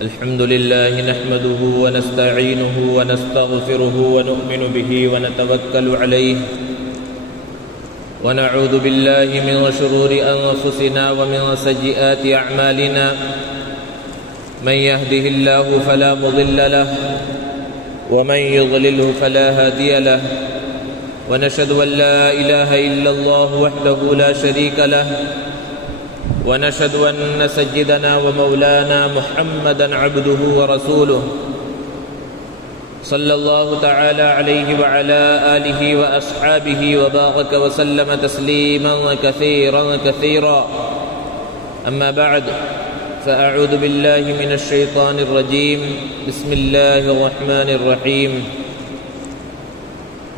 الحمد لله نحمده ونستعينه ونستغفره ونؤمن به ونتوكل عليه ونعوذ بالله من شرور أنفسنا ومن سيئات أعمالنا من يهده الله فلا مضل له ومن يضلله فلا هادي له ونشهد أن لا إله إلا الله وحده لا شريك له ونشهد أن سيدنا ومولانا محمدا عبده ورسوله صلى الله تعالى عليه وعلى آله وأصحابه وبارك وسلم تسليما كثيرا كثيرا. أما بعد فأعوذ بالله من الشيطان الرجيم. بسم الله الرحمن الرحيم.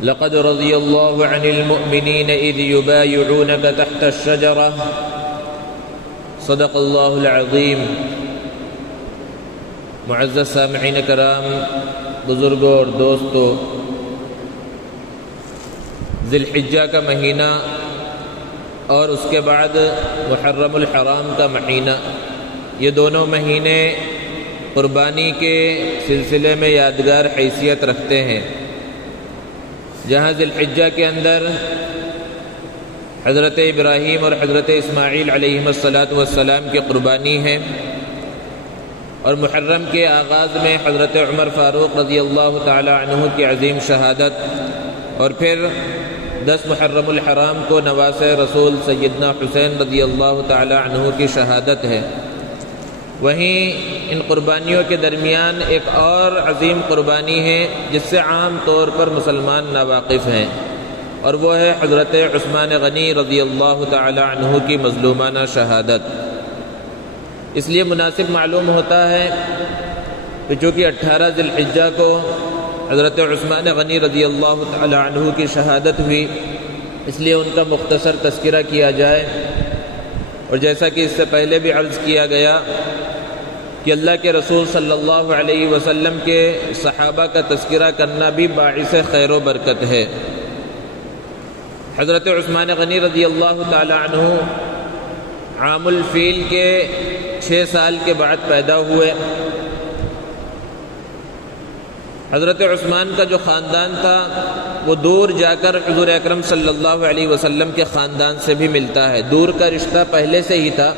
لقد رضي الله عن المؤمنين إذ يبايعونك تحت الشجرة صدق اللہ العظیم. معزز سامعین کرام، بزرگوں اور دوستوں، ذی الحجہ کا مہینہ اور اس کے بعد محرم الحرام کا مہینہ، یہ دونوں مہینے قربانی کے سلسلے میں یادگار حیثیت رکھتے ہیں. جہاں ذی الحجہ کے اندر حضرت ابراہیم اور حضرت اسماعیل علیہم السلام کی قربانی ہے، اور محرم کے آغاز میں حضرت عمر فاروق رضی اللہ تعالی عنہ کی عظیم شہادت، اور پھر 10 محرم الحرام کو نواسۂ رسول سیدنا حسین رضی اللہ تعالی عنہ کی شہادت ہے. وہیں ان قربانیوں کے درمیان ایک اور عظیم قربانی ہے جس سے عام طور پر مسلمان ناواقف ہیں، اور وہ ہے حضرت عثمان غنی رضی اللہ تعالی عنہ کی مظلومانہ شہادت. اس لیے مناسب معلوم ہوتا ہے کہ چونکہ 18 ذی الحجہ کو حضرت عثمان غنی رضی اللہ تعالی عنہ کی شہادت ہوئی، اس لیے ان کا مختصر تذکرہ کیا جائے. اور جیسا کہ اس سے پہلے بھی عرض کیا گیا کہ اللہ کے رسول صلی اللہ علیہ وسلم کے صحابہ کا تذکرہ کرنا بھی باعث خیر و برکت ہے. حضرت عثمان غنی رضی اللہ تعالی عنہ عام الفیل کے 6 سال کے بعد پیدا ہوئے. حضرت عثمان کا جو خاندان تھا وہ دور جا کر حضور اکرم صلی اللہ علیہ وسلم کے خاندان سے بھی ملتا ہے. دور کا رشتہ پہلے سے ہی تھا،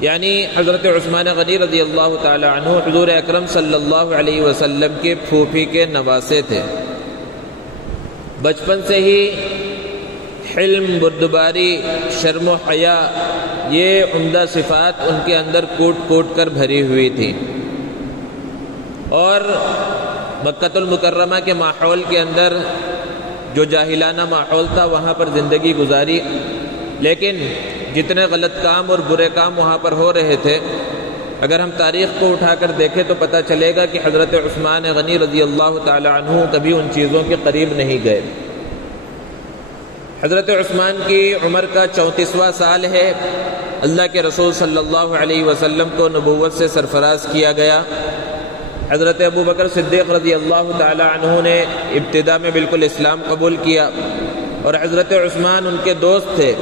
یعنی حضرت عثمان غنی رضی اللہ تعالی عنہ حضور اکرم صلی اللہ علیہ وسلم کے پھوپھی کے نواسے تھے. بچپن سے ہی حلم، بردباری، شرم و حیا، یہ عمدہ صفات ان کے اندر کوٹ کوٹ کر بھری ہوئی تھی. اور مکہ المکرمہ کے ماحول کے اندر جو جاہلانہ ماحول تھا وہاں پر زندگی گزاری، لیکن جتنے غلط کام اور برے کام وہاں پر ہو رہے تھے، اگر ہم تاریخ کو اٹھا کر دیکھیں تو پتہ چلے گا کہ حضرت عثمان غنی رضی اللہ تعالی عنہ کبھی ان چیزوں کے قریب نہیں گئے. حضرت عثمان کی عمر کا 34واں سال ہے. اللہ کے رسول صلی اللہ علیہ وسلم کو نبوت سے سرفراز کیا گیا. حضرت ابو بکر صدیق رضی اللہ تعالی عنہ نے ابتدا میں بالکل اسلام قبول کیا، اور حضرت عثمان ان کے دوست تھے،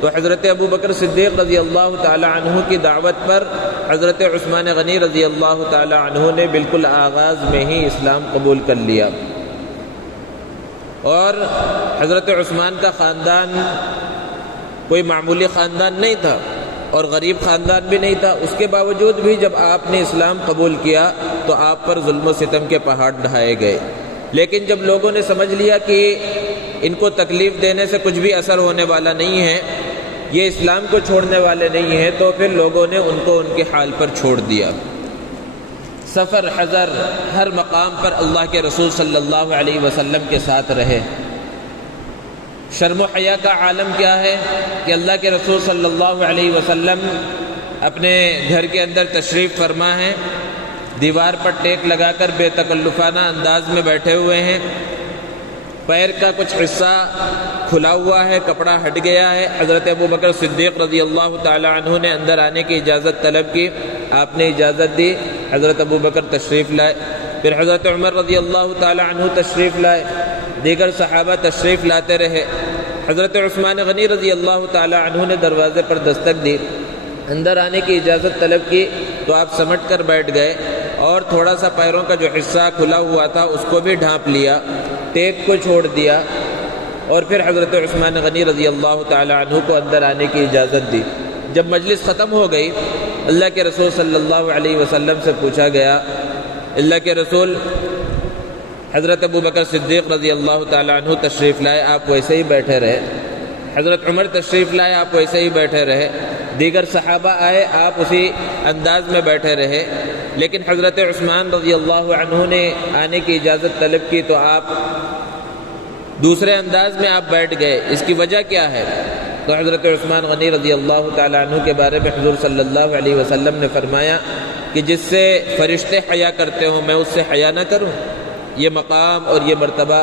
تو حضرت ابو بکر صدیق رضی اللہ تعالی عنہ کی دعوت پر حضرت عثمان غنی رضی اللہ تعالی عنہ نے بالکل آغاز میں ہی اسلام قبول کر لیا. اور حضرت عثمان کا خاندان کوئی معمولی خاندان نہیں تھا اور غریب خاندان بھی نہیں تھا. اس کے باوجود بھی جب آپ نے اسلام قبول کیا تو آپ پر ظلم و ستم کے پہاڑ ڈھائے گئے. لیکن جب لوگوں نے سمجھ لیا کہ ان کو تکلیف دینے سے کچھ بھی اثر ہونے والا نہیں ہے، یہ اسلام کو چھوڑنے والے نہیں ہیں، تو پھر لوگوں نے ان کو ان کے حال پر چھوڑ دیا. سفر، حضر، ہر مقام پر اللہ کے رسول صلی اللہ علیہ وسلم کے ساتھ رہے. شرم و حیا کا عالم کیا ہے کہ اللہ کے رسول صلی اللہ علیہ وسلم اپنے گھر کے اندر تشریف فرما ہیں، دیوار پر ٹیک لگا کر بے تکلفانہ انداز میں بیٹھے ہوئے ہیں. پیر کا کچھ حصہ کھلا ہوا ہے، کپڑا ہٹ گیا ہے. حضرت ابو بکر صدیق رضی اللہ تعالی عنہ نے اندر آنے کی اجازت طلب کی، آپ نے اجازت دی. حضرت ابو بکر تشریف لائے، پھر حضرت عمر رضی اللہ تعالی عنہ تشریف لائے، دیگر صحابہ تشریف لاتے رہے. حضرت عثمان غنی رضی اللہ تعالی عنہ نے دروازے پر دستک دی. اندر آنے کی اجازت طلب کی تو آپ سمٹ کر بیٹھ گئے اور تھوڑا سا پیروں کا جو حصہ کھلا ہوا تھا اس کو بھی ڈھانپ لیا، ٹیک کو چھوڑ دیا، اور پھر حضرت عثمان غنی رضی اللہ تعالی عنہ کو اندر آنے کی اجازت دی۔ جب مجلس ختم ہو گئی، اللہ کے رسول صلی اللہ علیہ وسلم سے پوچھا گیا، اللہ کے رسول حضرت ابو بکر صدیق رضی اللہ تعالی عنہ تشریف لائے، آپ ویسے ہی بیٹھے رہے، حضرت عمر تشریف لائے، آپ ویسے ہی بیٹھے رہے، دیگر صحابہ آئے، آپ اسی انداز میں بیٹھے رہے، لیکن حضرت عثمان رضی اللہ عنہ نے آنے کی اجازت طلب کی تو آپ دوسرے انداز میں آپ بیٹھ گئے، اس کی وجہ کیا ہے؟ تو حضرت عثمان غنی رضی اللہ تعالی عنہ کے بارے میں حضور صلی اللہ علیہ وسلم نے فرمایا کہ جس سے فرشتے حیا کرتے ہوں میں اس سے حیا نہ کروں۔ یہ مقام اور یہ مرتبہ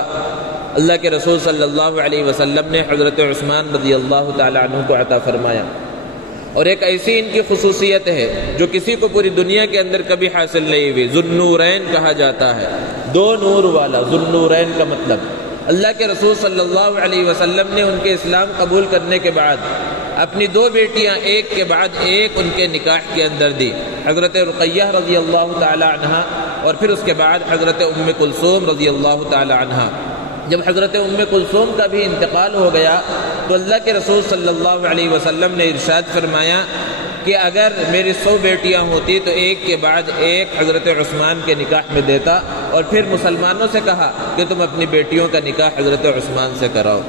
اللہ کے رسول صلی اللہ علیہ وسلم نے حضرت عثمان رضی اللہ تعالی عنہ کو عطا فرمایا، اور ایک ایسی ان کی خصوصیت ہے جو کسی کو پوری دنیا کے اندر کبھی حاصل نہیں ہوئی۔ ذو النورین کہا جاتا ہے، دو نور والا، ذو النورین کا مطلب اللہ کے رسول صلی اللہ علیہ وسلم نے ان کے اسلام قبول کرنے کے بعد اپنی دو بیٹیاں ایک کے بعد ایک ان کے نکاح کے اندر دی، حضرت رقیہ رضی اللہ تعالی عنہا اور پھر اس کے بعد حضرت ام کلثوم رضی اللہ تعالی عنہا۔ جب حضرت ام کلثوم کا بھی انتقال ہو گیا تو اللہ کے رسول صلی اللہ علیہ وسلم نے ارشاد فرمایا کہ اگر میری 100 بیٹیاں ہوتی تو ایک کے بعد ایک حضرت عثمان کے نکاح میں دیتا، اور پھر مسلمانوں سے کہا کہ تم اپنی بیٹیوں کا نکاح حضرت عثمان سے کراؤ۔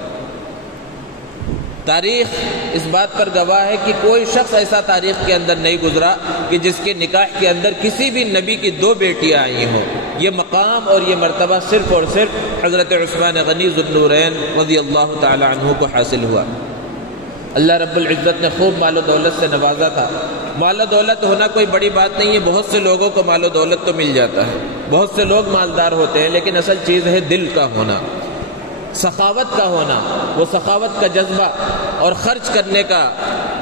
تاریخ اس بات پر گواہ ہے کہ کوئی شخص ایسا تاریخ کے اندر نہیں گزرا کہ جس کے نکاح کے اندر کسی بھی نبی کی 2 بیٹیاں آئی ہوں۔ یہ مقام اور یہ مرتبہ صرف اور صرف حضرت عثمان غنی ذو النورین رضی اللہ تعالی عنہ کو حاصل ہوا۔ اللہ رب العزت نے خوب مال و دولت سے نوازا تھا۔ مال و دولت ہونا کوئی بڑی بات نہیں ہے، بہت سے لوگوں کو مال و دولت تو مل جاتا ہے، بہت سے لوگ مالدار ہوتے ہیں، لیکن اصل چیز ہے دل کا ہونا، سخاوت کا ہونا، وہ سخاوت کا جذبہ اور خرچ کرنے کا،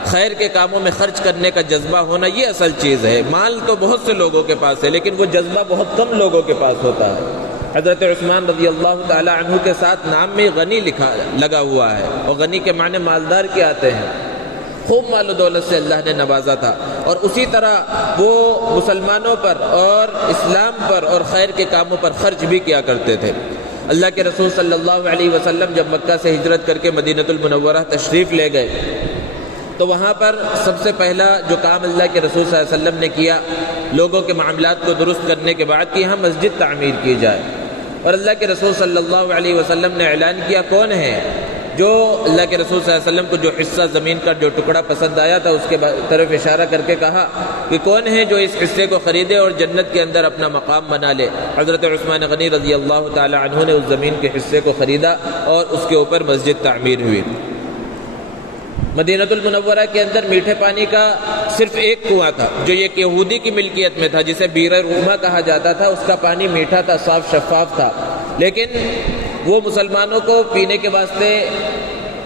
خیر کے کاموں میں خرچ کرنے کا جذبہ ہونا، یہ اصل چیز ہے۔ مال تو بہت سے لوگوں کے پاس ہے لیکن وہ جذبہ بہت کم لوگوں کے پاس ہوتا ہے۔ حضرت عثمان رضی اللہ تعالی عنہ کے ساتھ نام میں غنی لگا ہوا ہے، اور غنی کے معنی مالدار کے آتے ہیں۔ خوب مال و دولت سے اللہ نے نوازا تھا، اور اسی طرح وہ مسلمانوں پر اور اسلام پر اور خیر کے کاموں پر خرچ بھی کیا کرتے تھے۔ اللہ کے رسول صلی اللہ علیہ وسلم جب مکہ سے ہجرت کر کے مدینہ المنورہ تشریف لے گئے تو وہاں پر سب سے پہلا جو کام اللہ کے رسول صلی اللہ علیہ وسلم نے کیا، لوگوں کے معاملات کو درست کرنے کے بعد کہ یہاں مسجد تعمیر کی جائے، اور اللہ کے رسول صلی اللہ علیہ وسلم نے اعلان کیا کون ہے جو اللہ کے رسول صلی اللہ علیہ وسلم کو جو حصہ زمین کا جو ٹکڑا پسند آیا تھا اس کے طرف اشارہ کر کے کہا کہ کون ہے جو اس حصے کو خریدے اور جنت کے اندر اپنا مقام بنا لے۔ حضرت عثمان غنی رضی اللہ تعالی عنہ نے اس زمین کے حصے کو خریدا اور اس کے اوپر مسجد تعمیر ہوئی۔ مدینہ المنورہ کے اندر میٹھے پانی کا صرف ایک کنواں تھا جو ایک یہودی کی ملکیت میں تھا، جسے بیر روما کہا جاتا تھا۔ اس کا پانی میٹھا تھا، صاف شفاف تھا، لیکن وہ مسلمانوں کو پینے کے واسطے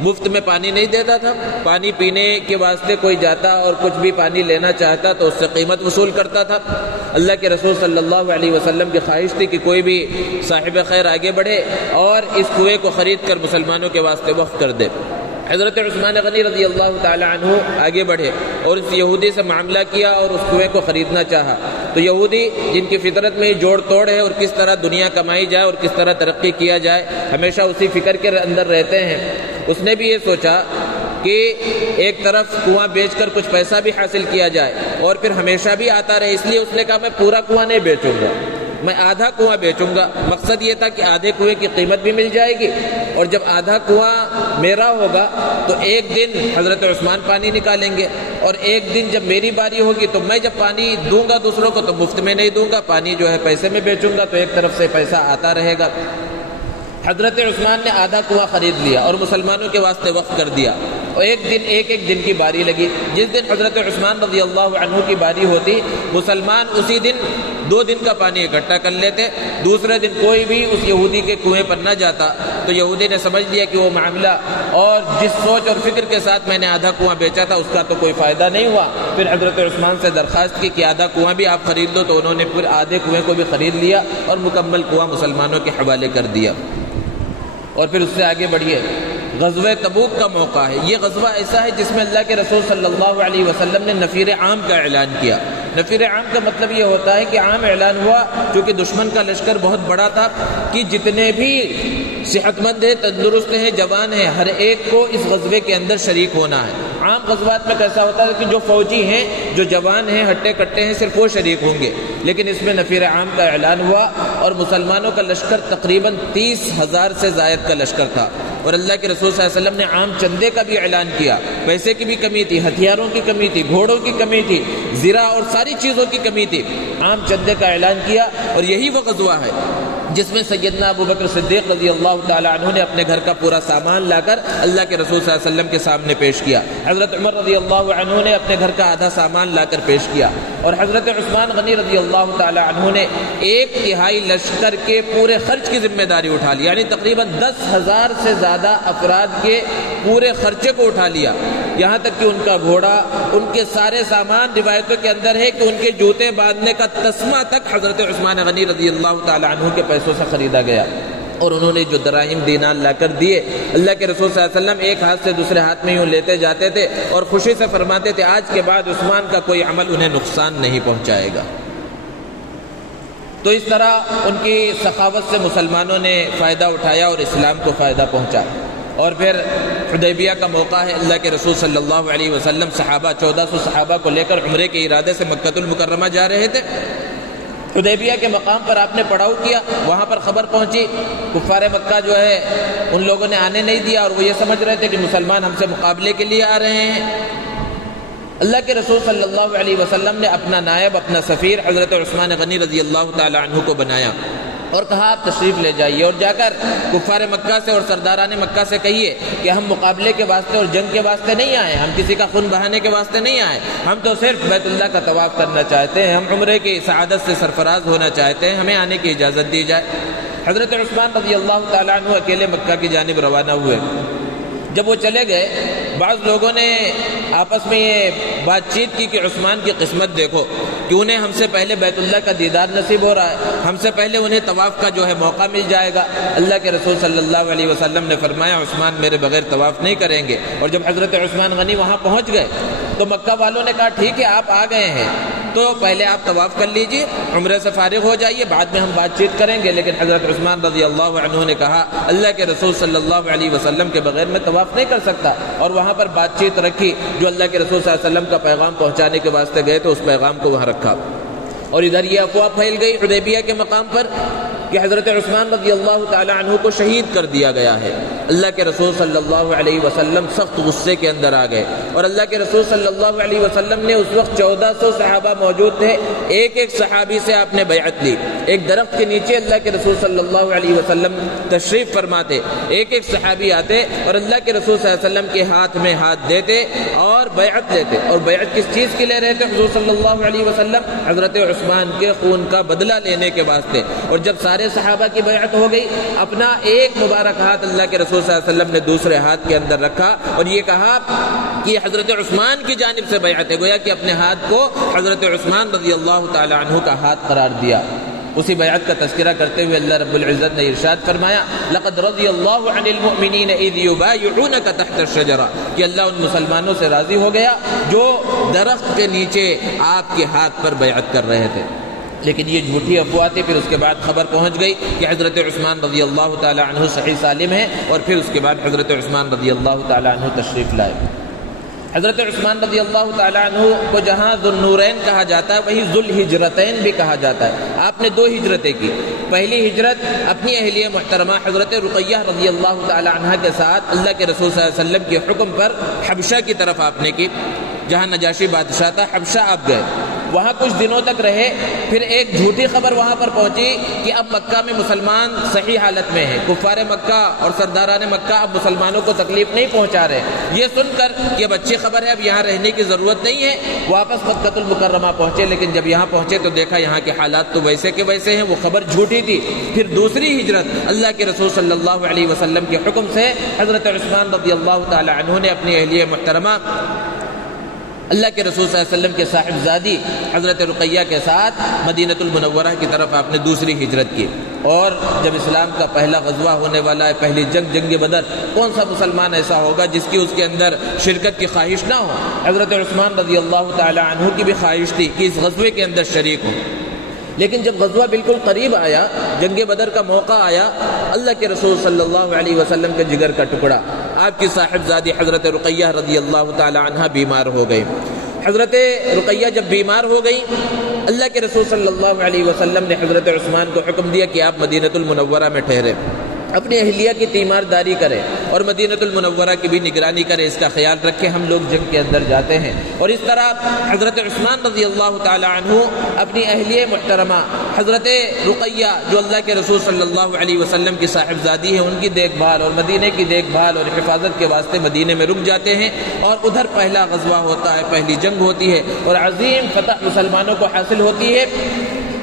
مفت میں پانی نہیں دیتا تھا۔ پانی پینے کے واسطے کوئی جاتا اور کچھ بھی پانی لینا چاہتا تو اس سے قیمت وصول کرتا تھا۔ اللہ کے رسول صلی اللہ علیہ وسلم کی خواہش تھی کہ کوئی بھی صاحب خیر آگے بڑھے اور اس کنویں کو خرید کر مسلمانوں کے واسطے وقف کر دے۔ حضرت عثمان غنی رضی اللہ تعالی عنہ آگے بڑھے اور اس یہودی سے معاملہ کیا اور اس کنویں کو خریدنا چاہا، تو یہودی جن کی فطرت میں جوڑ توڑ ہے اور کس طرح دنیا کمائی جائے اور کس طرح ترقی کیا جائے، ہمیشہ اسی فکر کے اندر رہتے ہیں۔ اس نے بھی یہ سوچا کہ ایک طرف کنواں بیچ کر کچھ پیسہ بھی حاصل کیا جائے اور پھر ہمیشہ بھی آتا رہے، اس لیے اس نے کہا میں پورا کنواں نہیں بیچوں گا، میں آدھا کنواں بیچوں گا۔ مقصد یہ تھا کہ آدھے کنویں کی قیمت بھی مل جائے گی، اور جب آدھا کنواں میرا ہوگا تو ایک دن حضرت عثمان پانی نکالیں گے، اور ایک دن جب میری باری ہوگی تو میں جب پانی دوں گا دوسروں کو تو مفت میں نہیں دوں گا، پانی جو ہے پیسے میں بیچوں گا، تو ایک طرف سے پیسہ آتا رہے گا۔ حضرت عثمان نے آدھا کنواں خرید لیا اور مسلمانوں کے واسطے وقف کر دیا، اور ایک دن کی باری لگی۔ جس دن حضرت عثمان رضی اللہ عنہ کی باری ہوتی، مسلمان اسی دن 2 دن کا پانی اکٹھا کر لیتے، دوسرے دن کوئی بھی اس یہودی کے کنویں پر نہ جاتا، تو یہودی نے سمجھ لیا کہ وہ معاملہ اور جس سوچ اور فکر کے ساتھ میں نے آدھا کنواں بیچا تھا اس کا تو کوئی فائدہ نہیں ہوا۔ پھر حضرت عثمان سے درخواست کی کہ آدھا کنواں بھی آپ خرید لو، تو انہوں نے پھر آدھے کنویں کو بھی خرید لیا اور مکمل کنواں مسلمانوں کے حوالے کر دیا۔ اور پھر اس سے آگے بڑھیے، غزوہ تبوک کا موقع ہے۔ یہ غزوہ ایسا ہے جس میں اللہ کے رسول صلی اللہ علیہ وسلم نے نفیر عام کا اعلان کیا۔ نفیر عام کا مطلب یہ ہوتا ہے کہ عام اعلان ہوا، چونکہ دشمن کا لشکر بہت بڑا تھا، کہ جتنے بھی صحت مند ہیں، تندرست ہیں، جوان ہیں، ہر ایک کو اس غزوے کے اندر شریک ہونا ہے۔ عام غزوات میں کیسا ہوتا ہے کہ جو فوجی ہیں، جو جوان ہیں، ہٹے کٹے ہیں، صرف وہ شریک ہوں گے، لیکن اس میں نفیر عام کا اعلان ہوا اور مسلمانوں کا لشکر تقریباً 30,000 سے زائد کا لشکر تھا، اور اللہ کے رسول صلی اللہ علیہ وسلم نے عام چندے کا بھی اعلان کیا۔ پیسے کی بھی کمی تھی، ہتھیاروں کی کمی تھی، گھوڑوں کی کمی تھی، زرہ اور ساری چیزوں کی کمی تھی، عام چندے کا اعلان کیا، اور یہی وہ غزوہ ہے جس میں سیدنا ابو بکر صدیق رضی اللہ تعالی عنہ نے اپنے گھر کا پورا سامان لا کر اللہ کے رسول صلی اللہ علیہ وسلم کے سامنے پیش کیا۔ حضرت عمر رضی اللہ عنہ نے اپنے گھر کا آدھا سامان لا کر پیش کیا، اور حضرت عثمان غنی رضی اللہ تعالی عنہ نے 1/3 لشکر کے پورے خرچ کی ذمہ داری اٹھا لی، یعنی تقریباً 10,000 سے زیادہ افراد کے پورے خرچے کو اٹھا لیا، یہاں تک کہ ان کا گھوڑا، ان کے سارے سامان، روایتوں کے اندر ہے کہ ان کے جوتے باندھنے کا تسمہ تک حضرت عثمان غنی رضی اللہ تعالی عنہ کے پیسوں سے خریدا گیا، اور انہوں نے جو دراہم دینار لا کر دیے، اللہ کے رسول صلی اللہ علیہ وسلم ایک ہاتھ سے دوسرے ہاتھ میں یوں لیتے جاتے تھے اور خوشی سے فرماتے تھے آج کے بعد عثمان کا کوئی عمل انہیں نقصان نہیں پہنچائے گا۔ تو اس طرح ان کی سخاوت سے مسلمانوں نے فائدہ اٹھایا اور اسلام کو فائدہ پہنچا۔ اور پھر حدیبیہ کا موقع ہے، اللہ کے رسول صلی اللہ علیہ وسلم 1400 صحابہ کو لے کر عمرے کے ارادے سے مکہ المکرمہ جا رہے تھے۔ حدیبیہ کے مقام پر آپ نے پڑاؤ کیا، وہاں پر خبر پہنچی، کفار مکہ جو ہے ان لوگوں نے آنے نہیں دیا، اور وہ یہ سمجھ رہے تھے کہ مسلمان ہم سے مقابلے کے لیے آ رہے ہیں۔ اللہ کے رسول صلی اللہ علیہ وسلم نے اپنا نائب، اپنا سفیر حضرت عثمان غنی رضی اللہ تعالی عنہ کو بنایا اور کہا آپ تشریف لے جائیے، اور جا کر کفار مکہ سے اور سرداران مکہ سے کہیے کہ ہم مقابلے کے واسطے اور جنگ کے واسطے نہیں آئے، ہم کسی کا خون بہانے کے واسطے نہیں آئے، ہم تو صرف بیت اللہ کا طواف کرنا چاہتے ہیں، ہم عمرے کی سعادت سے سرفراز ہونا چاہتے ہیں، ہمیں آنے کی اجازت دی جائے۔ حضرت عثمان رضی اللہ تعالیٰ عنہ اکیلے مکہ کی جانب روانہ ہوئے۔ جب وہ چلے گئے، بعض لوگوں نے آپس میں یہ بات چیت کی کہ عثمان کی قسمت دیکھو کہ انہیں ہم سے پہلے بیت اللہ کا دیدار نصیب ہو رہا ہے، ہم سے پہلے انہیں طواف کا جو ہے موقع مل جائے گا۔ اللہ کے رسول صلی اللہ علیہ وسلم نے فرمایا عثمان میرے بغیر طواف نہیں کریں گے۔ اور جب حضرت عثمان غنی وہاں پہنچ گئے تو مکہ والوں نے کہا ٹھیک ہے آپ آ گئے ہیں تو پہلے آپ طواف کر لیجئے، عمرے سے فارغ ہو جائیے، بعد میں ہم بات چیت کریں گے۔ لیکن حضرت عثمان رضی اللہ عنہ نے کہا اللہ کے رسول صلی اللہ علیہ وسلم کے بغیر میں طواف نہیں کر سکتا، اور وہاں پر بات چیت رکھی، جو اللہ کے رسول صلی اللہ علیہ وسلم کا پیغام پہنچانے کے واسطے گئے تو اس پیغام کو وہاں رکھا۔ اور ادھر یہ افواہ پھیل گئی حدیبیہ کے مقام پر کہ حضرت عثمان رضی اللہ تعالی عنہ کو شہید کر دیا گیا ہے۔ اللہ کے رسول صلی اللہ علیہ وسلم سخت غصے کے اندر آ گئے، اور اللہ کے رسول صلی اللہ علیہ وسلم نے اس وقت 1400 صحابہ موجود تھے، ایک ایک صحابی سے آپ نے بیعت لی۔ ایک درخت کے نیچے اللہ کے رسول صلی اللہ علیہ وسلم تشریف فرماتے، ایک ایک صحابی آتے اور اللہ کے رسول صلی اللہ علیہ وسلم کے ہاتھ میں ہاتھ دیتے اور بیعت لیتے۔ اور بیعت کس چیز کے لے رہے تھے حضور صلی اللہ علیہ وسلم؟ حضرت عثمان کے خون کا بدلہ لینے کے واسطے۔ اور جب سارے صحابہ کی بیعت ہو گئی، اپنا ایک مبارک ہاتھ اللہ کے رسول صلی اللہ علیہ وسلم نے دوسرے ہاتھ کے اندر رکھا اور یہ کہا کہ یہ حضرت عثمان کی جانب سے بیعت ہے، گویا کہ اپنے ہاتھ کو حضرت عثمان رضی اللہ تعالی عنہ کا ہاتھ قرار دیا۔ اسی بیعت کا تذکرہ کرتے ہوئے اللہ رب العزت نے ارشاد فرمایا لقد رضی اللہ عن المؤمنین اذ یبایعونک تحت الشجرہ، کہ اللہ ان مسلمانوں سے راضی ہو گیا جو درخت کے نیچے آپ کے ہاتھ پر بیعت کر رہے تھے۔ لیکن یہ جھوٹی افواہ تھی۔ پھر اس کے بعد خبر پہنچ گئی کہ حضرت عثمان رضی اللہ تعالی عنہ صحیح سالم ہے، اور پھر اس کے بعد حضرت عثمان رضی اللہ تعالی عنہ تشریف لائے۔ حضرت عثمان رضی اللہ تعالی عنہ کو جہاں ذو النورین کہا جاتا ہے وہیں ذو الہجرتین بھی کہا جاتا ہے۔ آپ نے 2 ہجرتیں کی۔ پہلی ہجرت اپنی اہلیہ محترمہ حضرت رقیہ رضی اللہ تعالی عنہ کے ساتھ اللہ کے رسول صلی اللہ علیہ وسلم کے حکم پر حبشہ کی طرف آپ نے کی، جہاں نجاشی بادشاہ تھا، حبشہ آپ گئے، وہاں کچھ دنوں تک رہے۔ پھر ایک جھوٹی خبر وہاں پر پہنچی کہ اب مکہ میں مسلمان صحیح حالت میں ہیں، کفار مکہ اور سرداران مکہ اب مسلمانوں کو تکلیف نہیں پہنچا رہے۔ یہ سن کر کہ اب اچھی خبر ہے، اب یہاں رہنے کی ضرورت نہیں ہے، واپس مکہ المکرمہ پہنچے۔ لیکن جب یہاں پہنچے تو دیکھا یہاں کے حالات تو ویسے کے ویسے ہیں، وہ خبر جھوٹی تھی۔ پھر دوسری ہجرت اللہ کے رسول صلی اللہ علیہ وسلم کے حکم سے حضرت عثمان رضی اللہ تعالی عنہ نے اپنی اہلیہ محترمہ اللہ کے رسول صلی اللہ علیہ وسلم کے صاحبزادی حضرت رقیہ کے ساتھ مدینۃ المنورہ کی طرف آپ نے دوسری ہجرت کی۔ اور جب اسلام کا پہلا غزوہ ہونے والا ہے، پہلی جنگ بدر، کون سا مسلمان ایسا ہوگا جس کی اس کے اندر شرکت کی خواہش نہ ہو؟ حضرت عثمان رضی اللہ تعالی عنہ کی بھی خواہش تھی کہ اس غزوے کے اندر شریک ہوں، لیکن جب غزوہ بالکل قریب آیا، جنگ بدر کا موقع آیا، اللہ کے رسول صلی اللہ علیہ وسلم کے جگر کا ٹکڑا آپ کی صاحبزادی حضرت رقیہ رضی اللہ تعالی عنہ بیمار ہو گئی۔ حضرت رقیہ جب بیمار ہو گئی، اللہ کے رسول صلی اللہ علیہ وسلم نے حضرت عثمان کو حکم دیا کہ آپ مدینۃ المنورہ میں ٹھہرے، اپنی اہلیہ کی تیمارداری کریں اور مدینۃ المنورہ کی بھی نگرانی کریں، اس کا خیال رکھیں، ہم لوگ جنگ کے اندر جاتے ہیں۔ اور اس طرح حضرت عثمان رضی اللہ تعالی عنہ اپنی اہلیہ محترمہ حضرت رقیہ جو اللہ کے رسول صلی اللہ علیہ وسلم کی صاحبزادی ہے، ان کی دیکھ بھال اور مدینے کی دیکھ بھال اور حفاظت کے واسطے مدینے میں رک جاتے ہیں، اور ادھر پہلا غزوہ ہوتا ہے، پہلی جنگ ہوتی ہے اور عظیم فتح مسلمانوں کو حاصل ہوتی ہے۔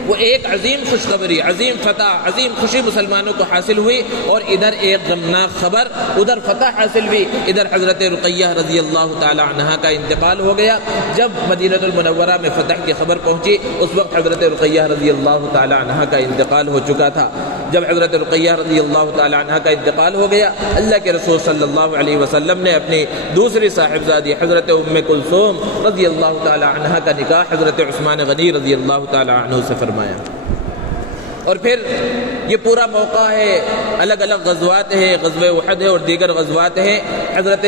وہ ایک عظیم خوشخبری، عظیم فتح، عظیم خوشی مسلمانوں کو حاصل ہوئی، اور ادھر ایک غمناک خبر، ادھر فتح حاصل ہوئی، ادھر حضرت رقیہ رضی اللہ تعالی عنہا کا انتقال ہو گیا۔ جب مدینۃ المنورہ میں فتح کی خبر پہنچی، اس وقت حضرت رقیہ رضی اللہ تعالی عنہا کا انتقال ہو چکا تھا۔ جب حضرت رقیہ رضی اللہ تعالی عنہا کا انتقال ہو گیا، اللہ کے رسول صلی اللہ علیہ وسلم نے اپنی دوسری صاحبزادی حضرت ام کلثوم رضی اللہ تعالی عنہا کا نکاح حضرت عثمان غنی رضی اللہ تعالی عنہ سے فرمایا۔ اور پھر یہ پورا موقع ہے، الگ الگ غزوات ہیں، غزوہ احد ہے اور دیگر غزوات ہیں۔ حضرت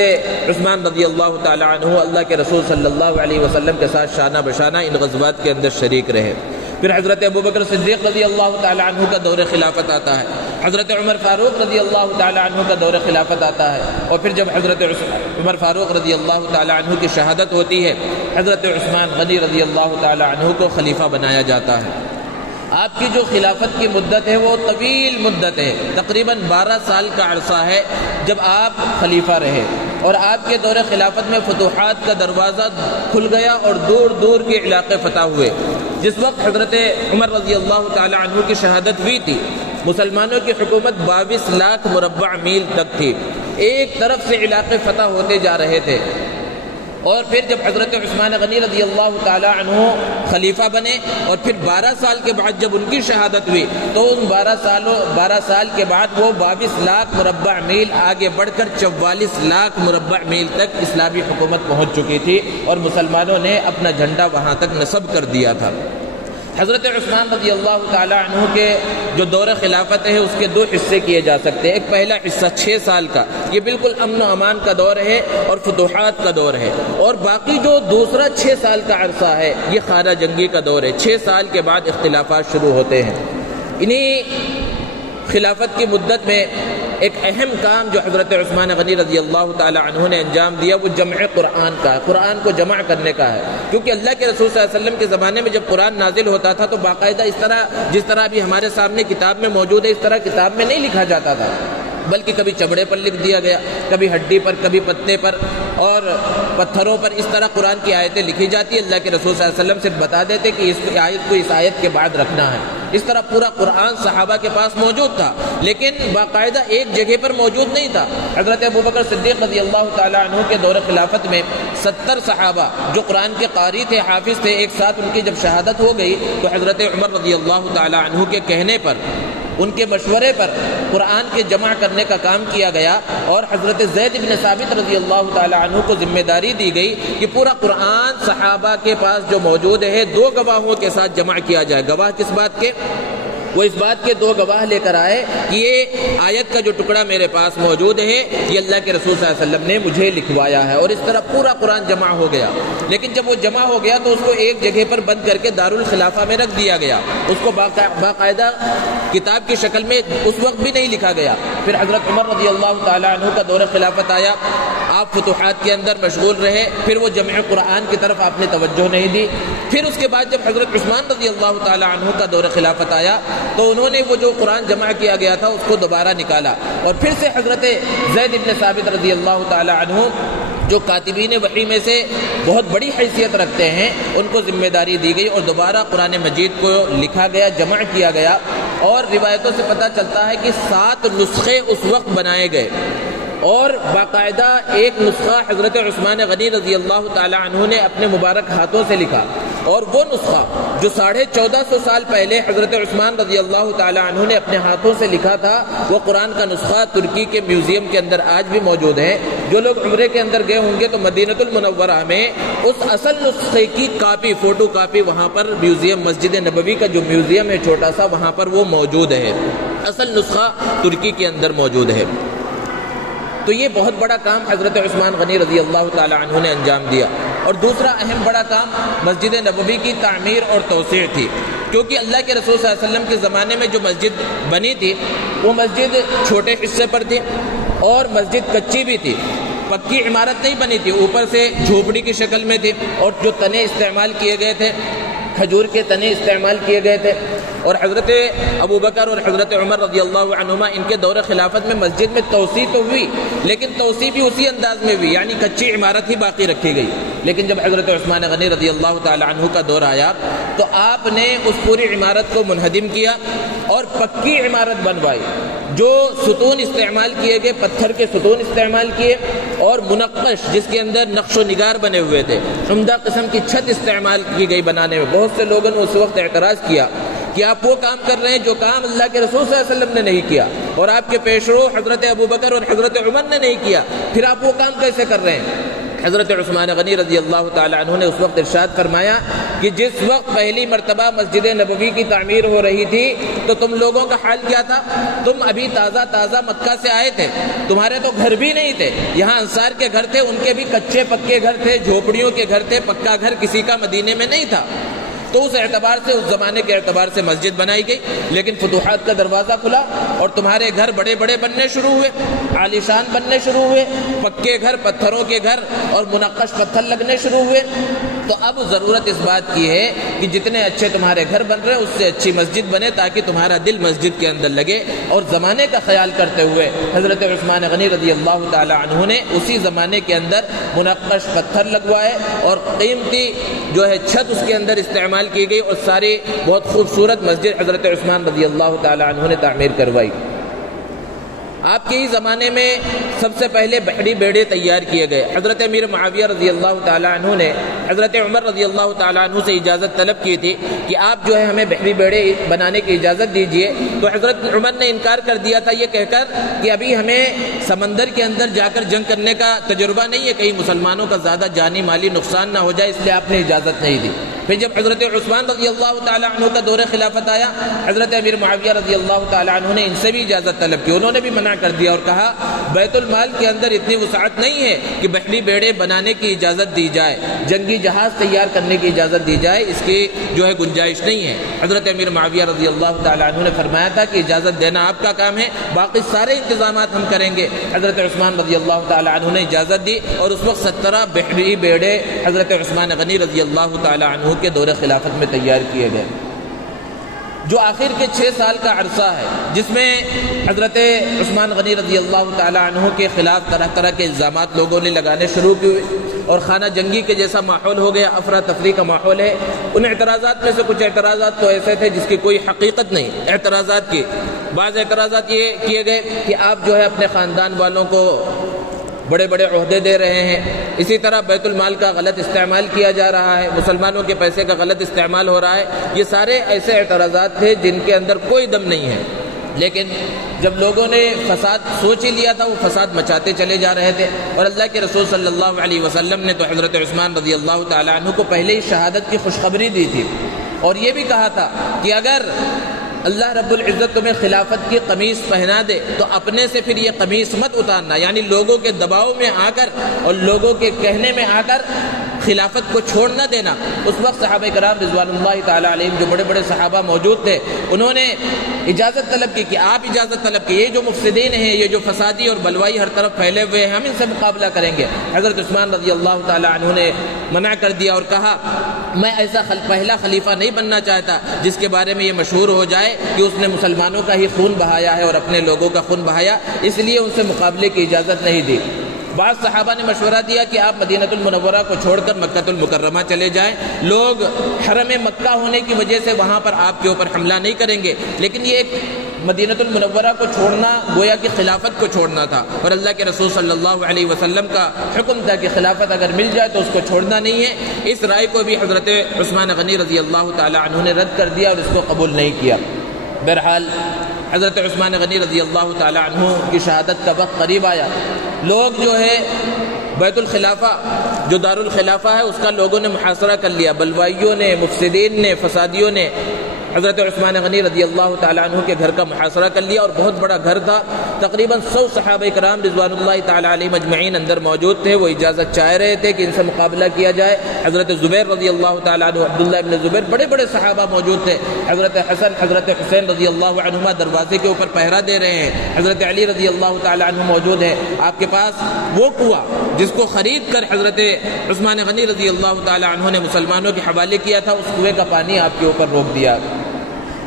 عثمان رضی اللہ تعالی عنہ اللہ کے رسول صلی اللہ علیہ وسلم کے ساتھ شانہ بشانہ ان غزوات کے اندر شریک رہے۔ پھر حضرت ابوبکر صدیق رضی اللہ تعالی عنہ کا دور خلافت آتا ہے، حضرت عمر فاروق رضی اللہ تعالی عنہ کا دور خلافت آتا ہے، اور پھر جب حضرت عمر فاروق رضی اللہ تعالی عنہ کی شہادت ہوتی ہے، حضرت عثمان غنی رضی اللہ تعالی عنہ کو خلیفہ بنایا جاتا ہے۔ آپ کی جو خلافت کی مدت ہے وہ طویل مدت ہے، تقریباً 12 سال کا عرصہ ہے جب آپ خلیفہ رہے، اور آپ کے دور خلافت میں فتوحات کا دروازہ کھل گیا اور دور دور کے علاقے فتح ہوئے۔ جس وقت حضرت عمر رضی اللہ تعالی عنہ کی شہادت ہوئی تھی، مسلمانوں کی حکومت 22 لاکھ مربع میل تک تھی، ایک طرف سے علاقے فتح ہوتے جا رہے تھے۔ اور پھر جب حضرت عثمان غنی رضی اللہ تعالی عنہ خلیفہ بنے، اور پھر 12 سال کے بعد جب ان کی شہادت ہوئی، تو ان 12 سال کے بعد وہ 22 لاکھ مربع میل آگے بڑھ کر 44 لاکھ مربع میل تک اسلامی حکومت پہنچ چکی تھی، اور مسلمانوں نے اپنا جھنڈا وہاں تک نصب کر دیا تھا۔ حضرت عثمان رضی اللہ تعالی عنہ کے جو دور خلافت ہے اس کے 2 حصے کیے جا سکتے ہیں۔ ایک پہلا حصہ 6 سال کا، یہ بالکل امن و امان کا دور ہے اور فتوحات کا دور ہے، اور باقی جو دوسرا 6 سال کا عرصہ ہے یہ خانہ جنگی کا دور ہے۔ 6 سال کے بعد اختلافات شروع ہوتے ہیں۔ انہی خلافت کی مدت میں ایک اہم کام جو حضرت عثمان غنی رضی اللہ تعالی عنہ نے انجام دیا وہ جمع قرآن کا ہے، قرآن کو جمع کرنے کا ہے، کیونکہ اللہ کے رسول صلی اللہ علیہ وسلم کے زمانے میں جب قرآن نازل ہوتا تھا تو باقاعدہ جس طرح ابھی ہمارے سامنے کتاب میں موجود ہے، اس طرح کتاب میں نہیں لکھا جاتا تھا، بلکہ کبھی چمڑے پر لکھ دیا گیا، کبھی ہڈی پر، کبھی پتے پر اور پتھروں پر، اس طرح قرآن کی آیتیں لکھی جاتی۔ اللہ کے رسول صلی اللہ علیہ وسلم سے بتا دیتے کہ اس آیت کو اس آیت کے بعد رکھنا ہے۔ اس طرح پورا قرآن صحابہ کے پاس موجود تھا، لیکن باقاعدہ ایک جگہ پر موجود نہیں تھا۔ حضرت ابوبکر صدیق رضی اللہ تعالی عنہ کے دور خلافت میں 70 صحابہ جو قرآن کے قاری تھے، حافظ تھے، ایک ساتھ ان کی جب شہادت ہو گئی تو حضرت عمر رضی اللہ تعالی عنہ کے کہنے پر، ان کے مشورے پر قرآن کے جمع کرنے کا کام کیا گیا، اور حضرت زید بن ثابت رضی اللہ تعالی عنہ کو ذمہ داری دی گئی کہ پورا قرآن صحابہ کے پاس جو موجود ہے 2 گواہوں کے ساتھ جمع کیا جائے۔ گواہ کس بات کے؟ وہ اس بات کے 2 گواہ لے کر آئے کہ یہ آیت کا جو ٹکڑا میرے پاس موجود ہے یہ اللہ کے رسول صلی اللہ علیہ وسلم نے مجھے لکھوایا ہے، اور اس طرح پورا قرآن جمع ہو گیا۔ لیکن جب وہ جمع ہو گیا تو اس کو ایک جگہ پر بند کر کے دارالخلافہ میں رکھ دیا گیا، اس کو باقاعدہ کتاب کی شکل میں اس وقت بھی نہیں لکھا گیا۔ پھر حضرت عمر رضی اللہ تعالی عنہ کا دور خلافت آیا، آپ فتوحات کے اندر مشغول رہے، پھر وہ جمع قرآن کی طرف آپ نے توجہ نہیں دی۔ پھر اس کے بعد جب حضرت عثمان رضی اللہ تعالی عنہ کا دور خلافت آیا تو انہوں نے وہ جو قرآن جمع کیا گیا تھا اس کو دوبارہ نکالا، اور پھر سے حضرت زید بن ثابت رضی اللہ تعالی عنہ جو کاتبین وحی میں سے بہت بڑی حیثیت رکھتے ہیں ان کو ذمہ داری دی گئی، اور دوبارہ قرآن مجید کو لکھا گیا، جمع کیا گیا، اور روایتوں سے پتہ چلتا ہے کہ 7 نسخے اس وقت بنائے گئے، اور باقاعدہ ایک نسخہ حضرت عثمان غنی رضی اللہ تعالی عنہ نے اپنے مبارک ہاتھوں سے لکھا، اور وہ نسخہ جو 1450 سال پہلے حضرت عثمان رضی اللہ تعالی عنہ نے اپنے ہاتھوں سے لکھا تھا، وہ قرآن کا نسخہ ترکی کے میوزیم کے اندر آج بھی موجود ہے۔ جو لوگ عمرے کے اندر گئے ہوں گے تو مدینہ المنورہ میں اس اصل نسخے کی کاپی، فوٹو کاپی وہاں پر میوزیم، مسجد نبوی کا جو میوزیم ہے چھوٹا سا، وہاں پر وہ موجود ہے، اصل نسخہ ترکی کے اندر موجود ہے۔ تو یہ بہت بڑا کام حضرت عثمان غنی رضی اللہ تعالی عنہ نے انجام دیا۔ اور دوسرا اہم بڑا کام مسجد نبوی کی تعمیر اور توسیع تھی، کیونکہ اللہ کے رسول صلی اللہ علیہ وسلم کے زمانے میں جو مسجد بنی تھی وہ مسجد چھوٹے حصے پر تھی، اور مسجد کچی بھی تھی، پکی عمارت نہیں بنی تھی، اوپر سے جھوپڑی کی شکل میں تھی، اور جو تنے استعمال کیے گئے تھے کھجور کے تنے استعمال کیے گئے تھے۔ اور حضرت ابوبکر اور حضرت عمر رضی اللہ عنہما ان کے دور خلافت میں مسجد میں توسیع تو ہوئی، لیکن توسیع بھی اسی انداز میں ہوئی، یعنی کچی عمارت ہی باقی رکھی گئی۔ لیکن جب حضرت عثمان غنی رضی اللہ تعالی عنہ کا دور آیا تو آپ نے اس پوری عمارت کو منہدم کیا اور پکی عمارت بنوائی۔ جو ستون استعمال کیے گئے، پتھر کے ستون استعمال کیے، اور منقش جس کے اندر نقش و نگار بنے ہوئے تھے، عمدہ قسم کی چھت استعمال کی گئی بنانے میں۔ بہت سے لوگوں نے اس وقت اعتراض کیا کہ آپ وہ کام کر رہے ہیں جو کام اللہ کے رسول صلی اللہ علیہ وسلم نے نہیں کیا، اور آپ کے پیشرو حضرت ابوبکر اور حضرت عمر نے نہیں کیا، پھر آپ وہ کام کیسے کر رہے ہیں؟ حضرت عثمان غنی رضی اللہ تعالی عنہ نے اس وقت ارشاد فرمایا کہ جس وقت پہلی مرتبہ مسجد نبوی کی تعمیر ہو رہی تھی تو تم لوگوں کا حال کیا تھا؟ تم ابھی تازہ مکہ سے آئے تھے، تمہارے تو گھر بھی نہیں تھے، یہاں انصار کے گھر تھے، ان کے بھی کچے پکے گھر تھے، جھوپڑیوں کے گھر تھے، پکا گھر کسی کا مدینے میں نہیں تھا۔ تو اس اعتبار سے، اس زمانے کے اعتبار سے مسجد بنائی گئی، لیکن فتوحات کا دروازہ کھلا اور تمہارے گھر بڑے بڑے بننے شروع ہوئے، عالیشان بننے شروع ہوئے، پکے گھر، پتھروں کے گھر اور منقش پتھر لگنے شروع ہوئے۔ تو اب ضرورت اس بات کی ہے کہ جتنے اچھے تمہارے گھر بن رہے ہیں اس سے اچھی مسجد بنے، تاکہ تمہارا دل مسجد کے اندر لگے۔ اور زمانے کا خیال کرتے ہوئے حضرت عثمان غنی رضی اللہ تعالی عنہ نے اسی زمانے کے اندر منقش پتھر لگوائے اور قیمتی جو ہے چھت اس کے اندر استعمال کی گئی، اور ساری بہت خوبصورت مسجد حضرت عثمان رضی اللہ تعالی عنہ نے تعمیر کروائی۔ آپ کے ہی زمانے میں سب سے پہلے بحری بیڑے تیار کیے گئے۔ حضرت امیر معاویہ رضی اللہ تعالی عنہ نے حضرت عمر رضی اللہ تعالی عنہ سے اجازت طلب کی تھی کہ آپ جو ہے ہمیں بحری بیڑے بنانے کی اجازت دیجیے، تو حضرت عمر نے انکار کر دیا تھا یہ کہہ کر کہ ابھی ہمیں سمندر کے اندر جا کر جنگ کرنے کا تجربہ نہیں ہے، کہیں مسلمانوں کا زیادہ جانی مالی نقصان نہ ہو جائے، اس لیے آپ نے اجازت نہیں دی۔ پھر جب حضرت عثمان رضی اللہ تعالی عنہ کا دور خلافت آیا، حضرت امیر معاویہ رضی اللہ تعالی عنہ نے ان سے بھی اجازت طلب کی، انہوں نے بھی منع کر دیا اور کہا بیت المال کے اندر اتنی وسعت نہیں ہے کہ بحری بیڑے بنانے کی اجازت دی جائے، جنگی جہاز تیار کرنے کی اجازت دی جائے، اس کی جو ہے گنجائش نہیں ہے۔ حضرت امیر معاویہ رضی اللہ تعالی عنہ نے فرمایا تھا کہ اجازت دینا آپ کا کام ہے، باقی سارے انتظامات ہم کریں گے۔ حضرت عثمان رضی اللہ تعالی عنہ نے اجازت دی، اور اس وقت 17 بحری بیڑے حضرت عثمان غنی رضی اللہ تعالی عنہ کے دور خلافت میں تیار کیے گئے۔ جو آخر کے 6 سال کا عرصہ ہے جس میں حضرت عثمان غنی رضی اللہ تعالی عنہ کے خلاف طرح طرح کے الزامات لوگوں نے لگانے شروع کیے، اور خانہ جنگی کے جیسا ماحول ہو گیا، افراتفری کا ماحول ہے۔ ان اعتراضات میں سے کچھ اعتراضات تو ایسے تھے جس کی کوئی حقیقت نہیں، اعتراضات کی بعض اعتراضات یہ کیے گئے کہ آپ جو ہے اپنے خاندان والوں کو بڑے بڑے عہدے دے رہے ہیں، اسی طرح بیت المال کا غلط استعمال کیا جا رہا ہے، مسلمانوں کے پیسے کا غلط استعمال ہو رہا ہے۔ یہ سارے ایسے اعتراضات تھے جن کے اندر کوئی دم نہیں ہے، لیکن جب لوگوں نے فساد سوچ ہی لیا تھا وہ فساد مچاتے چلے جا رہے تھے۔ اور اللہ کے رسول صلی اللہ علیہ وسلم نے تو حضرت عثمان رضی اللہ تعالی عنہ کو پہلے ہی شہادت کی خوشخبری دی تھی، اور یہ بھی کہا تھا کہ اگر اللہ رب العزت تمہیں خلافت کی قمیص پہنا دے تو اپنے سے پھر یہ قمیص مت اتارنا، یعنی لوگوں کے دباؤ میں آ کر اور لوگوں کے کہنے میں آ کر خلافت کو چھوڑ نہ دینا۔ اس وقت صحابہ کرام رضوان اللہ تعالی علیہم جو بڑے بڑے صحابہ موجود تھے، انہوں نے اجازت طلب کی کہ آپ اجازت طلب کی، یہ جو مفسدین ہیں، یہ جو فسادی اور بلوائی ہر طرف پھیلے ہوئے ہیں، ہم ان سے مقابلہ کریں گے۔ حضرت عثمان رضی اللہ تعالی عنہ نے منع کر دیا اور کہا میں ایسا پہلا خلیفہ نہیں بننا چاہتا جس کے بارے میں یہ مشہور ہو جائے کہ اس نے مسلمانوں کا ہی خون بہایا ہے اور اپنے لوگوں کا خون بہایا، اس لیے ان سے مقابلے کی اجازت نہیں دی۔ بعض صحابہ نے مشورہ دیا کہ آپ مدینہ المنورہ کو چھوڑ کر مکہ المکرمہ چلے جائیں، لوگ حرم مکہ ہونے کی وجہ سے وہاں پر آپ کے اوپر حملہ نہیں کریں گے، لیکن یہ ایک مدینہ المنورہ کو چھوڑنا گویا کہ خلافت کو چھوڑنا تھا، اور اللہ کے رسول صلی اللہ علیہ وسلم کا حکم تھا کہ خلافت اگر مل جائے تو اس کو چھوڑنا نہیں ہے۔ اس رائے کو بھی حضرت عثمان غنی رضی اللہ تعالی عنہ نے رد کر دیا اور اس کو قبول نہیں کیا۔ بہرحال حضرت عثمان غنی رضی اللہ تعالی عنہ کی شہادت کا وقت قریب آیا۔ لوگ جو ہے بیت الخلافہ جو دار الخلافہ ہے اس کا لوگوں نے محاصرہ کر لیا، بلوائیوں نے، مفسدین نے، فسادیوں نے حضرت عثمان غنی رضی اللہ تعالی عنہ کے گھر کا محاصرہ کر لیا، اور بہت بڑا گھر تھا، تقریباً 100 صحابہ کرام رضوان اللہ تعالی علیہم اجمعین اندر موجود تھے۔ وہ اجازت چاہ رہے تھے کہ ان سے مقابلہ کیا جائے۔ حضرت زبیر رضی اللہ تعالی عنہ، عبداللہ ابن زبیر، بڑے بڑے صحابہ موجود تھے۔ حضرت حسن، حضرت حسین رضی اللہ عنہما دروازے کے اوپر پہرا دے رہے ہیں۔ حضرت علی رضی اللہ تعالی عنہ موجود ہے۔ آپ کے پاس وہ کنواں جس کو خرید کر حضرت عثمان غنی رضی اللہ تعالی عنہ نے مسلمانوں کے حوالے کیا تھا، اس کنویں کا پانی آپ کے اوپر روک دیا۔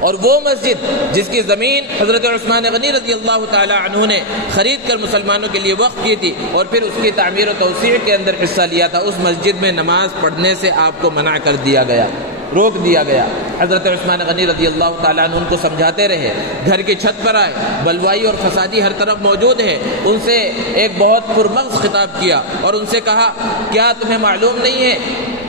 اور وہ مسجد جس کی زمین حضرت عثمان غنی رضی اللہ تعالی عنہ نے خرید کر مسلمانوں کے لیے وقف کی تھی اور پھر اس کی تعمیر و توسیع کے اندر حصہ لیا تھا، اس مسجد میں نماز پڑھنے سے آپ کو منع کر دیا گیا، روک دیا گیا۔ حضرت عثمان غنی رضی اللہ تعالیٰ عنہ ان کو سمجھاتے رہے، گھر کی چھت پر آئے، بلوائی اور فسادی ہر طرف موجود ہے، ان سے ایک بہت پرمغز خطاب کیا اور ان سے کہا کیا تمہیں معلوم نہیں ہے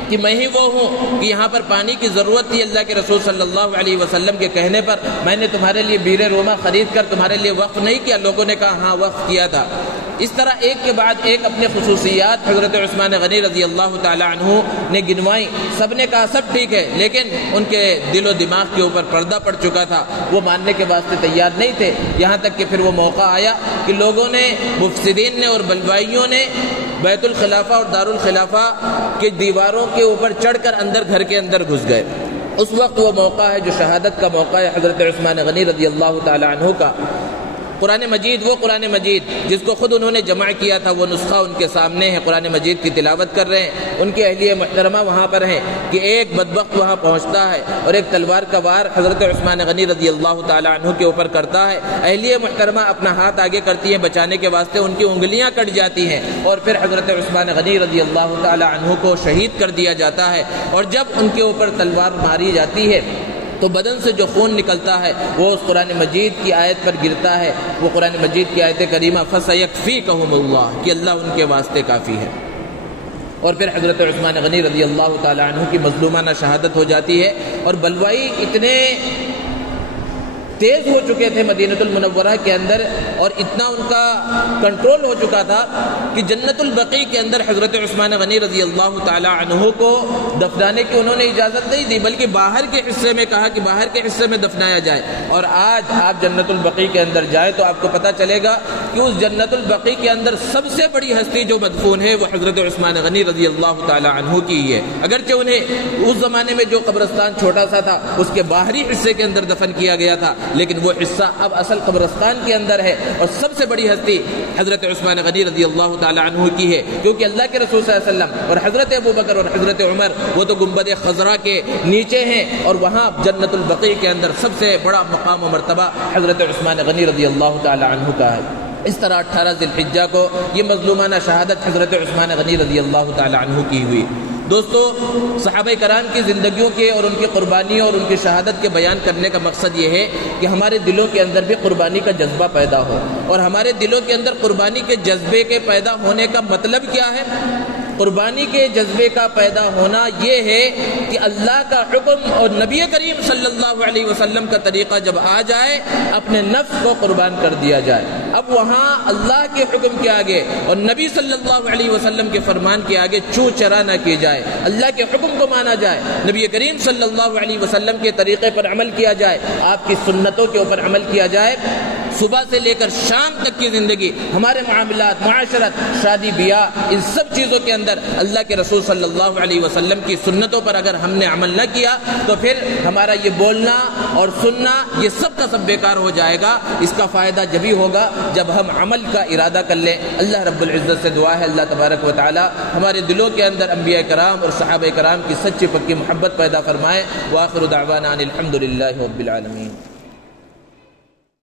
کہ میں ہی وہ ہوں کہ یہاں پر پانی کی ضرورت تھی، اللہ کے رسول صلی اللہ علیہ وسلم کے کہنے پر میں نے تمہارے لیے بیر روما خرید کر تمہارے لیے وقف نہیں کیا؟ لوگوں نے کہا ہاں وقف کیا تھا۔ اس طرح ایک کے بعد ایک اپنے خصوصیات حضرت عثمان غنی رضی اللہ تعالی عنہ نے گنوائی۔ سب نے کہا سب ٹھیک ہے، لیکن ان کے دل و دماغ کے اوپر پردہ پڑ چکا تھا، وہ ماننے کے واسطے تیار نہیں تھے، یہاں تک کہ پھر وہ موقع آیا کہ لوگوں نے، مفسدین نے اور بلوائیوں نے بیت الخلافہ اور دار الخلافہ کے دیواروں کے اوپر چڑھ کر اندر گھر کے اندر گھس گئے۔ اس وقت وہ موقع ہے جو شہادت کا موقع ہے حضرت عثمان غنی رضی اللہ تعالی عنہ کا۔ قرآن مجید، وہ قرآن مجید جس کو خود انہوں نے جمع کیا تھا، وہ نسخہ ان کے سامنے ہے، قرآن مجید کی تلاوت کر رہے ہیں۔ ان کی اہلیہ محترمہ وہاں پر ہیں کہ ایک بدبخت وہاں پہنچتا ہے اور ایک تلوار کا وار حضرت عثمان غنی رضی اللہ تعالی عنہ کے اوپر کرتا ہے، اہلیہ محترمہ اپنا ہاتھ آگے کرتی ہیں بچانے کے واسطے، ان کی انگلیاں کٹ جاتی ہیں اور پھر حضرت عثمان غنی رضی اللہ تعالی عنہ کو شہید کر دیا جاتا ہے۔ اور جب ان کے اوپر تلوار ماری جاتی ہے تو بدن سے جو خون نکلتا ہے وہ اس قرآن مجید کی آیت پر گرتا ہے، وہ قرآن مجید کی آیت کریمہ فَسَيَكْفِيكَهُمُ اللَّهُ کہ اللہ ان کے واسطے کافی ہے۔ اور پھر حضرت عثمان غنی رضی اللہ تعالی عنہ کی مظلومانہ شہادت ہو جاتی ہے، اور بلوائی اتنے تیز ہو چکے تھے مدینہ المنورہ کے اندر اور اتنا ان کا کنٹرول ہو چکا تھا کہ جنت البقیع کے اندر حضرت عثمان غنی رضی اللہ تعالی عنہ کو دفنانے کی انہوں نے اجازت نہیں دی، بلکہ باہر کے حصے میں کہا کہ باہر کے حصے میں دفنایا جائے۔ اور آج آپ جنت البقیع کے اندر جائیں تو آپ کو پتہ چلے گا کہ اس جنت البقیع کے اندر سب سے بڑی ہستی جو مدفون ہے وہ حضرت عثمان غنی رضی اللہ تعالی عنہ کی ہے، اگرچہ انہیں اس زمانے میں جو قبرستان چھوٹا سا تھا اس کے باہری حصے کے اندر دفن کیا گیا تھا، لیکن وہ حصہ اب اصل قبرستان کے اندر ہے، اور سب سے بڑی ہستی حضرت عثمان غنی رضی اللہ تعالی عنہ کی ہے، کیونکہ اللہ کے رسول صلی اللہ علیہ وسلم اور حضرت ابوبکر اور حضرت عمر وہ تو گنبد خضرا کے نیچے ہیں، اور وہاں جنت البقیع کے اندر سب سے بڑا مقام و مرتبہ حضرت عثمان غنی رضی اللہ تعالی عنہ کا ہے۔ اس طرح 18 ذی الحجہ کو یہ مظلومانہ شہادت حضرت عثمان غنی رضی اللہ تعالی عنہ کی ہوئی۔ دوستو، صحابہ کرام کی زندگیوں کے اور ان کی قربانیوں اور ان کی شہادت کے بیان کرنے کا مقصد یہ ہے کہ ہمارے دلوں کے اندر بھی قربانی کا جذبہ پیدا ہو، اور ہمارے دلوں کے اندر قربانی کے جذبے کے پیدا ہونے کا مطلب کیا ہے؟ قربانی کے جذبے کا پیدا ہونا یہ ہے کہ اللہ کا حکم اور نبی کریم صلی اللہ علیہ وسلم کا طریقہ جب آ جائے اپنے نفس کو قربان کر دیا جائے۔ اب وہاں اللہ کے حکم کے آگے اور نبی صلی اللہ علیہ وسلم کے فرمان کے آگے چوں چرا نہ کی جائے، اللہ کے حکم کو مانا جائے، نبی کریم صلی اللہ علیہ وسلم کے طریقے پر عمل کیا جائے، آپ کی سنتوں کے اوپر عمل کیا جائے۔ صبح سے لے کر شام تک کی زندگی، ہمارے معاملات، معاشرت، شادی بیاہ، ان سب چیزوں کے اندر اللہ کے رسول صلی اللہ علیہ وسلم کی سنتوں پر اگر ہم نے عمل نہ کیا تو پھر ہمارا یہ بولنا اور سننا یہ سب کا سب بیکار ہو جائے گا۔ اس کا فائدہ جبھی ہوگا جب ہم عمل کا ارادہ کر لیں۔ اللہ رب العزت سے دعا ہے اللہ تبارک و تعالی ہمارے دلوں کے اندر انبیاء کرام اور صحابہ کرام کی سچی پکی محبت پیدا فرمائے۔ وآخر دعوانا ان الحمد للہ رب العالمین۔